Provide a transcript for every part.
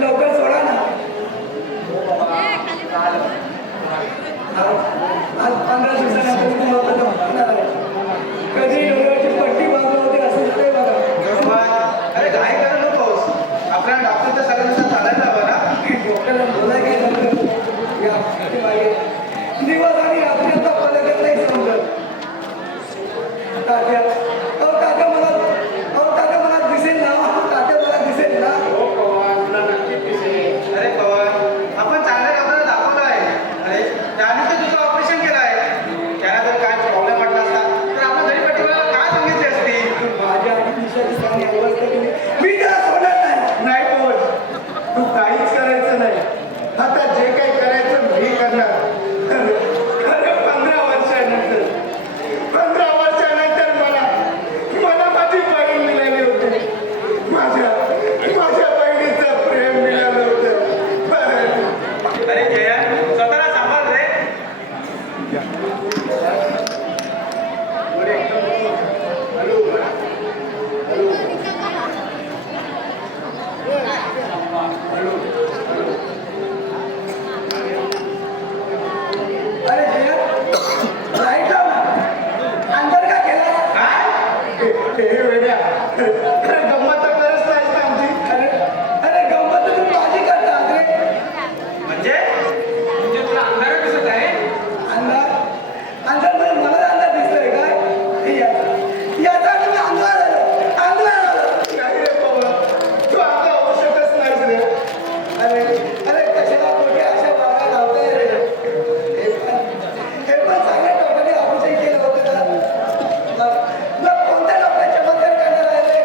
लवकर सोडा ना. आज 15 दिवसानंतर तुम्हाला कधी डोळ्याची पट्टी बांधली होती असं ते बघा. अरे काय करू नकोस, आपल्या डॉक्टरच्या सगळ्यांना चालायला हवं ना. डॉक्टरला बोलाय काय झालं या दिवस आणि रात्रीचा फरक नाही समजत. तात्या तात्या मला दिसेल ना. तात्या मला दिसेल ना. अरे पवन, आपण चांगल्या डॉक्टरला दाखवलं आहे. अरे त्याने तर तुझं ऑपरेशन केलं आहे. त्याला जर काय प्रॉब्लेम वाटला असता तर आपण घरी पट्टीवाल्याला काय सांगितली असती. माझ्या आणि दिशाची चांगली अवस्था केली. मी त्याला सोडत नाही. नाही बोल, तू काहीच करायचं नाही. आता जे काही करायचं मी करणार. खरं 15 वर्षानंतर मला माझी बहीण मिळाली होती. माझ्या बहिणीचं प्रेम मिळालं होतं. अरे जयन, स्वतःला सांभाळ रे. अरे जयन, लाईट लाव ना. अंधार का केला? हे वेड्या, गंमत तर करत नाहीस ना आमची. अरे गंमत तुम्ही माझी करता रे. म्हणजे तुला अंधारात दिसत आहे. अंधार म्हणजे मला अंधार दिसतोय काय? याचा तुम्ही अंधार आलो. नाही रे पवन, तू आता आवश्यकच नाहीस रे. अरे कशाला कुठे अशा बागा लावताय रे. हे पण चांगल्या डॉक्टरने ऑपरेशन केलं होतं का? मग कोणत्या डॉक्टरच्या बद्दल करणार आहे रे?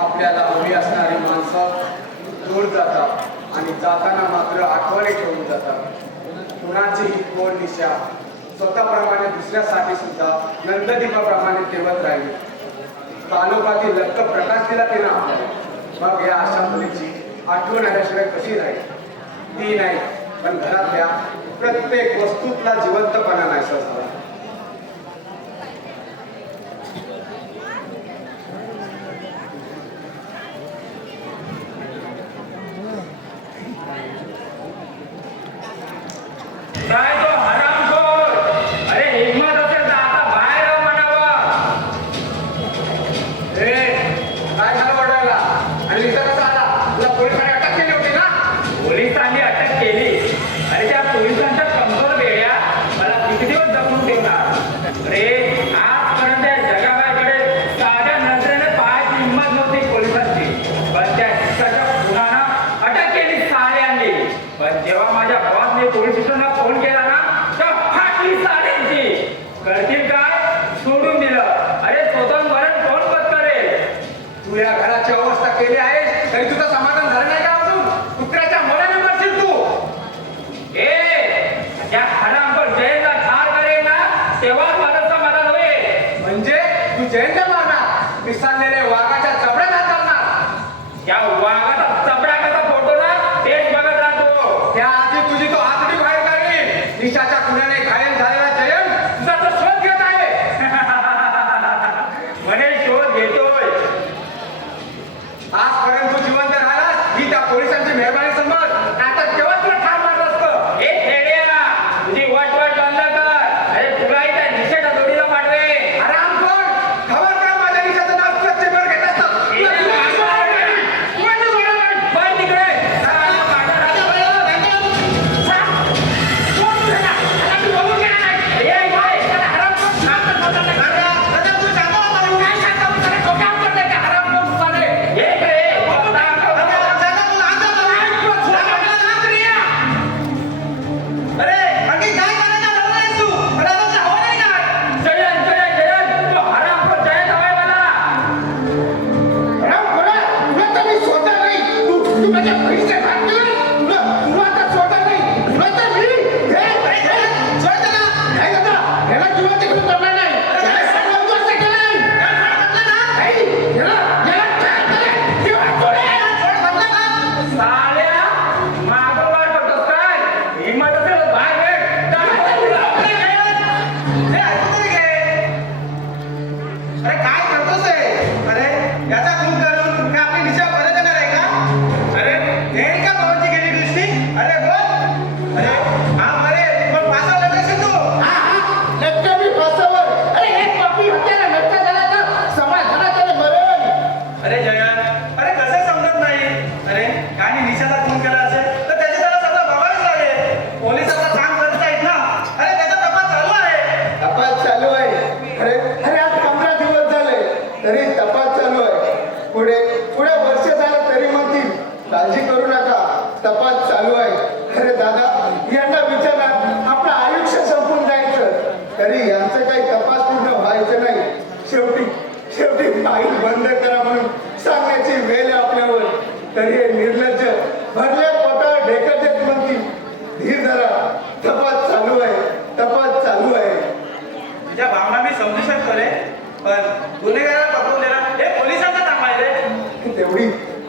आपल्याला हवी असणारी माणसं दूर जातात आणि जाताना मात्र आठवणी ठेवून जातात. कुणाचीही कोण दिशा स्वतःप्रमाणे दुसऱ्यासाठी सुद्धा नंददीपाप्रमाणे ठेवत राहील. तालुक्यातील लक्क प्रकाश दिला तिनं आपल्याला. मग या अशा मुलीची आठवण आल्याशिवाय कशी राहील? ती नाही, पण घरातल्या प्रत्येक वस्तूतला जिवंतपणा नाहीसा झाला. काय तो हरामखोर! अरे हिम्मत असेल तर आता बाहेर राह म्हणावं. काय झालं ओरडायला? आणि इथं कसा आला? तुला पोलिसांनी अटक केली होती ना? पोलिसांनी अटक केली. अरे त्या पोलिसांच्या कमजोर वेड्या मला किती दिवस जपून ठेवणार. अरे आजपर्यंत या जगाबाईकडे साध्या नजरेने पाहायची हिंमत नव्हती पोलिसांची, पण त्या दिवसाच्या गुन्हानं अटक केली साऱ्यांनी. पण जेव्हा माझ्या बॉसने पोलीस स्टेशनला फोन केला ना, तर फाटली साड्यांची. करतील काय? सोडून दिलं. अरे स्वतः मरण कोण पत्करेल? तू या घराची अवस्था केली आहेस तरी तुझं समाधान झालं नाही का अजून? कुत्र्याच्या मोलाने मरशील तू. त्या हरामखोर जयंतला ठार करेल ना, तेव्हा माझं समाधान होईल. म्हणजे तू जयंत मारणार, विसरलेले वाघाच्या चपड्यात हात घालणार. त्या वाघाचा चपडा कसा फोटो ना, तेच बघत राहतो. त्याआधी तुझी तो हातडी बाहेर काढील. निशाच्या खुन्याने घायल झालेला जयंत तुझा तो शोध घेत आहे. म्हणे शोध घेतोय. आजपर्यंत तू जिवंत राहिलास ही त्या पोलिसांची मेहरबानी समज. आता तेव्हा तुला ठार मारलं असतं. ए खेड्या, तुझी वटवट बंद कर. अरे तुलाही त्या निषेधा जोडीला पाठवे. आराम कर. खबरदार माझ्या निशाचं नाव स्वच्छतेवर घेत असतं. पण तिकडे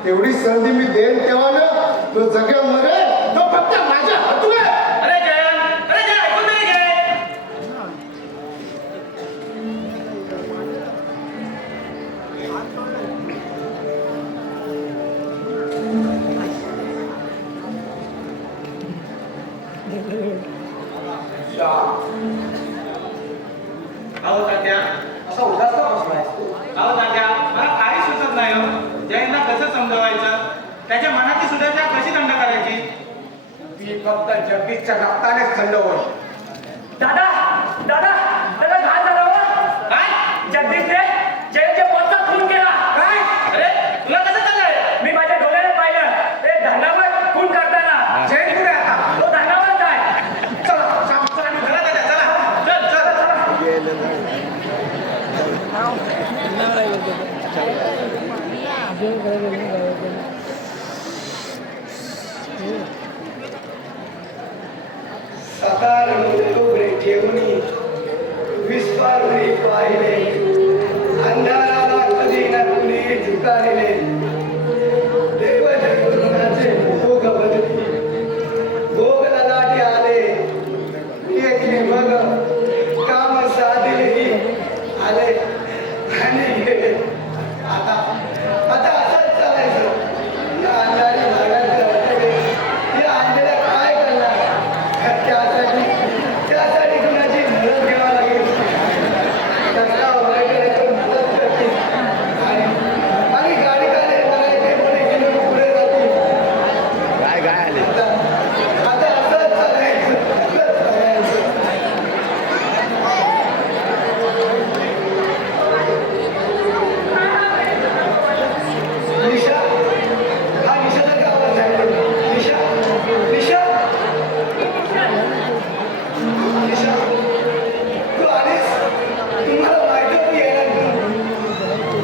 तेवढी संधी मी देईन तेव्हा ना तो जगा मरेल. तो फक्त माझ्या हातून आहे. अरे जयंत, ऐकून नाही घे. अहो तात्या, असा उदास का बसलायस तू? अहो तात्या, मला काही सुचत नाही हो. जयंतला कसं समजवायचं, त्याच्या मनाची सुधारणा कशी थंड करायची? ती फक्त जगदीशच्या रक्तानेच थंड होईल. दादा दादा दादा काय झालं हो? काय? जगदीशने जयंतच्या बॉसचा खून केला. काय? अरे तुला कसं चाललंय? मी माझ्या डोळ्याने पाहिलं. ते धंदाबाज पारुणी पाहिले अंधाराला कधी ना कुणी झुकारिले देव जगुणाचे भोग बदली भोग ललाटी आले येथे मग काम साधिले आले आणि गेले आता आता असंच चालायचं या अंधारी भागात या अंधाऱ्या काय करणार त्यासाठी कुणाची मदत घ्यावी लागेल कचरा वगैरे करायचं मदत करतील आणि गाडी काढे करायचे पुढे गेले पुढे जातील आता असंच चालायचं असंच चालायचं निशा हा निशाचा काय आवाज आहे निशा निशा निशा तू आलीस तुम्हाला माहिती होती येणार तू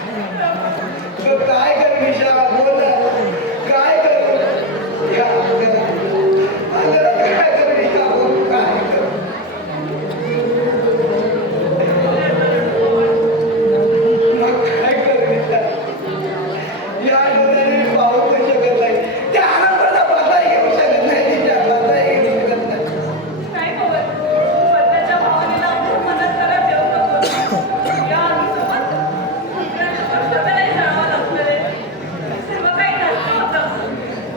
तू काय कर निशा बोल ना काय करू या अंधारात काय करू निशा बोल काय करू मग काय करू निशा या डोळ्याने पाहू पण शकत नाही त्या आनंदाचा बदला घेऊ शकत नाही तिच्या बदला घेऊ शकत नाही नाही खबर स्वतःच्या भावनेला मदत करा देऊ नको या आमच्यासोबत स्वतःला जावं लागतं रे सर्व काही नसतं होतं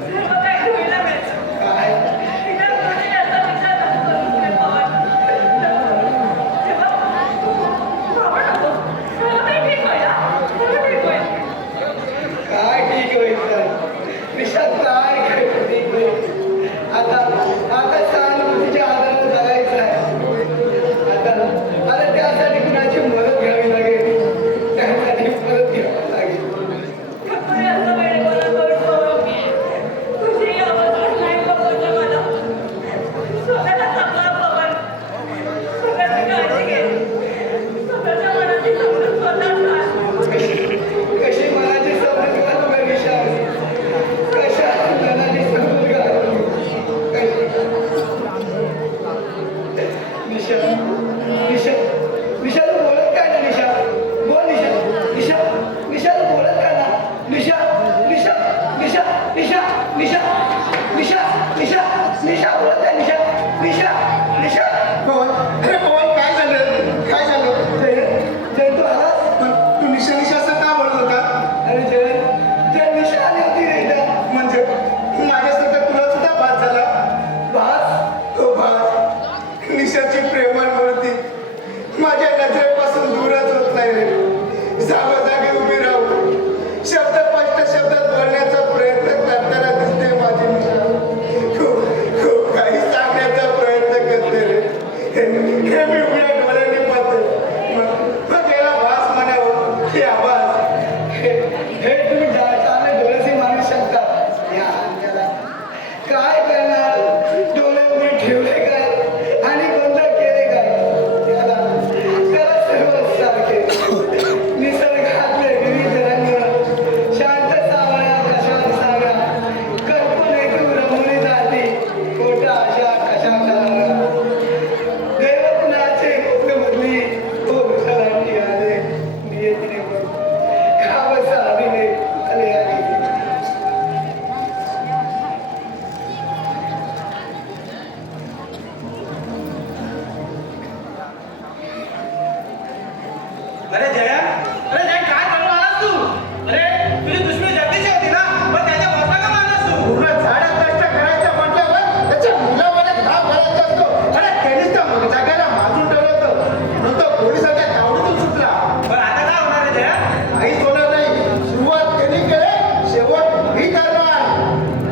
सर्व काही धुईला मिळतं काय तिला कोणी याचा विचार नको करू रे पवन तेव्हा घाबरू नको सर्व काही ठीक होईल हा. सर्व ठीक होईल काय ठीक होईल तर निशा काय काय ठीक होईल आता सहानुभूतीच्या आधारावर जगायचं आहे आता त्यासाठी कुणाची मदत घ्यावी लागेल त्यासाठी मदत घ्यावी लागेल कोणी असं वेळेवर करून तुझी अवस्था नाही बघवलं मला स्वतःला चांगला पवन स्वतःची काळजी घे स्वतःच्या मनाची समजून स्वतः कशी मनाची समजूत घालू का निशा कशा मनाची समजूत घालू निशा निशा निशा तू बोलत काय ना निशा बोल निशा निशा निशा तू बोलत काय ना निशा निशा निशा निशा निशा निशा निशा निशा बोलत आहे निशा निशा निशा पवन अरे पवन काय झालं जय तू आलास तू निशा निशा असं का बोलत होता अरे जय निशा आली होती रे इथं म्हणजे माझ्यासारखा तुला सुद्धा भास झाला भास तो भास निशाची प्रेमळ मूर्ती माझ्या नजरेपासून दूरच होत नाही रे जागोजागी उभी राहून शब्द स्पष्ट शब्दात बोलण्याचा प्रयत्न करताना दिसते माझी निशा खूप काही सांगण्याचा प्रयत्न करते रे हे मी उघड्या डोळ्यांनी पाहते मग याला भास म्हणावं हे आवाज हे तुम्ही चांगले डोळ्याचे मानू शकता या अंगाला काय करणार डोळे उघडे ठेवले काय आणि गोंधळ केले काय त्याला सर्व सारखे निसर्गातले विविध रंग शांत सावळ्या कशा साव्या कल्पनेतून रमून जाती खोटा आशा कशा कराव्या देवपुनाचे कोकमधली भोगलांटी आले नियतीने बघ खावसा अभिने आले आली अरे जया काय करून आलास तू अरे तुझी दुश्मनी जगदीश होती ना पण त्याच्या बसला का मारलास तू पूर्ण झाडा कष्ट करायचं म्हटल्यावर त्याच्या मुलामध्ये घाव घालायचा असतो अरे त्यांनीच त्या जागेला माजून ठेवलं होतं म्हणून तो पोलिसाच्या तावडीतून सुटला पण आता काय होणार आहे जया काहीच होणार नाही सुरुवात त्यांनी केली शेवट मी करणार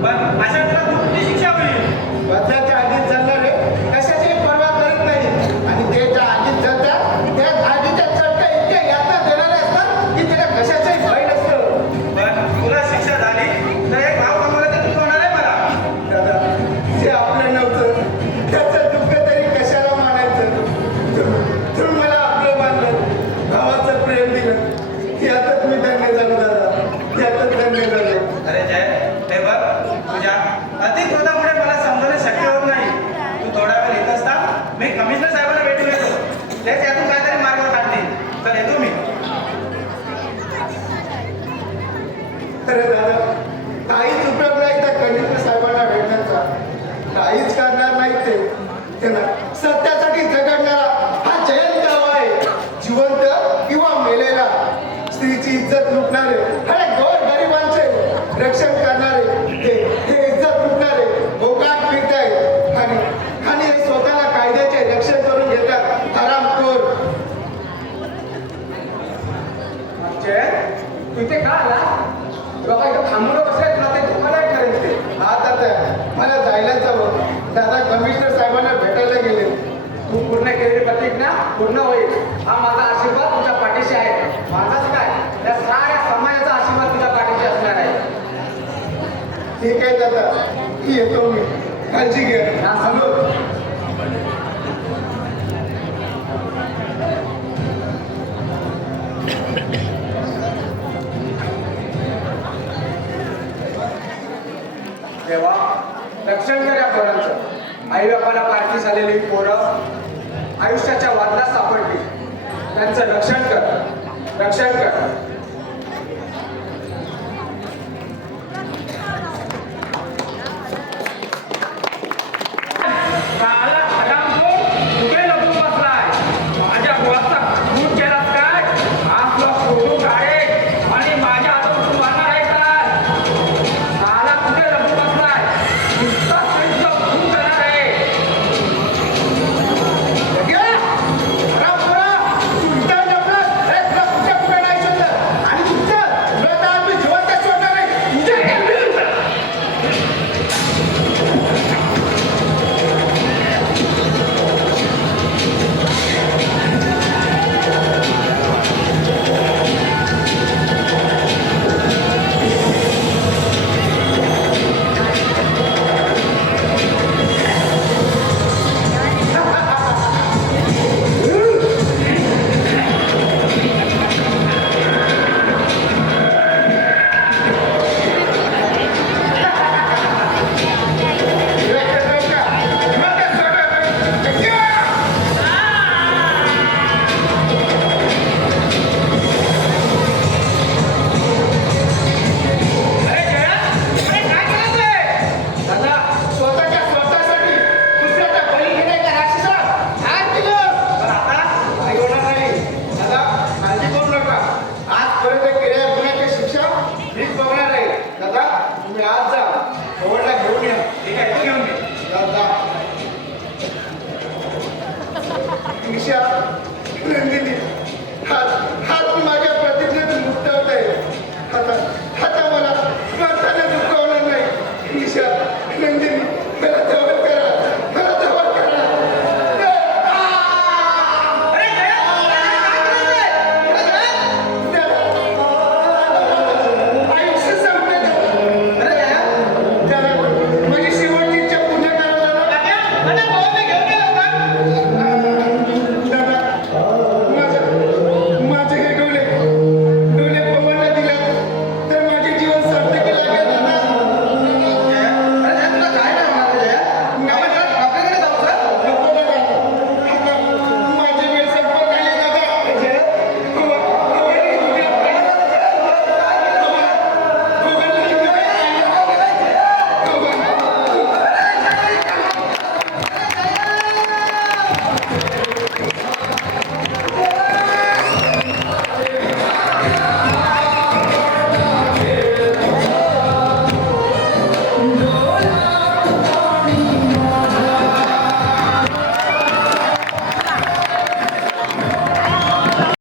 पण अशा तुला कुठली शिक्षा होईल बदलाच्या आधीच चालणार रे कशाची पर्वा करत नाही आणि ते ज्या आधीच जातात त्या आधीच्या चढता इतक्या यातना केलेला स्त्रीची इज्जत लुटणारे आणि गोर गरिबांचे रक्षण करणारे हे इज्जत लुटणारे गोकाट फिरतायत आणि हे स्वतःला कायद्याचे रक्षण करून घेतात आरामखोर. जय तू इथे का आला बाबा इथं थांबून बसलाय तुला ते तुम्हाला ठरेल ते आता तर मला जायलाच हवं. दादा कमिशनर साहेबांना भेटायला गेले. तू पूर्ण केलेली प्रतिज्ञा पूर्ण होईल हा माझा आशीर्वाद तुझ्या पाठीशी आहे. माझाच काय या साऱ्या समाजाचा आशीर्वाद तुझ्या पाठीशी असणार आहे. ठीक आहे दादा, येतो मी. काळजी घे. हॅलो. तेव्हा रक्षण कर या पोरांचं. आई बापाला पारखी झालेली पोरं आयुष्याच्या वादळात सापडली. त्यांचं रक्षण कर.